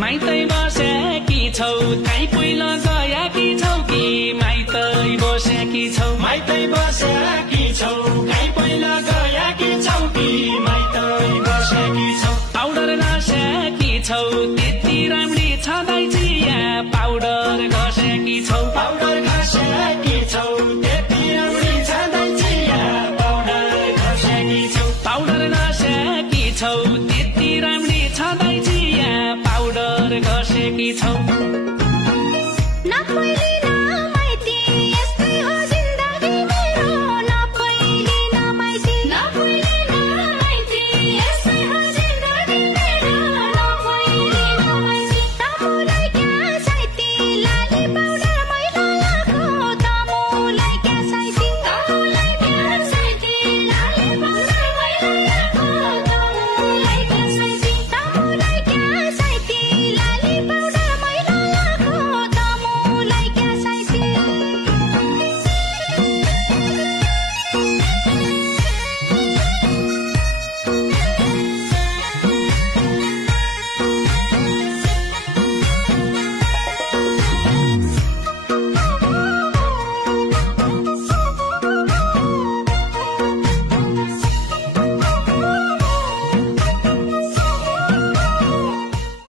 माइतै बसेकी छौ काहीँ पहिला गएकी छौ कि माइतै बसेकी छौ माइतै बसेकी छौ काहीँ पहिला गएकी छौ कि माइतै बसेकी छौ पाउडर घसेकी छौ त्यति राम्री छँदै चिया पाउडर घसेकी छौ पाउडर घसेकी छौ त्यति राम्री छँदै चिया पाउडर घसेकी छौ पाउडर घसेकी छौ त्यति राम्री छँदै चिया पाउडर घसेकी छौ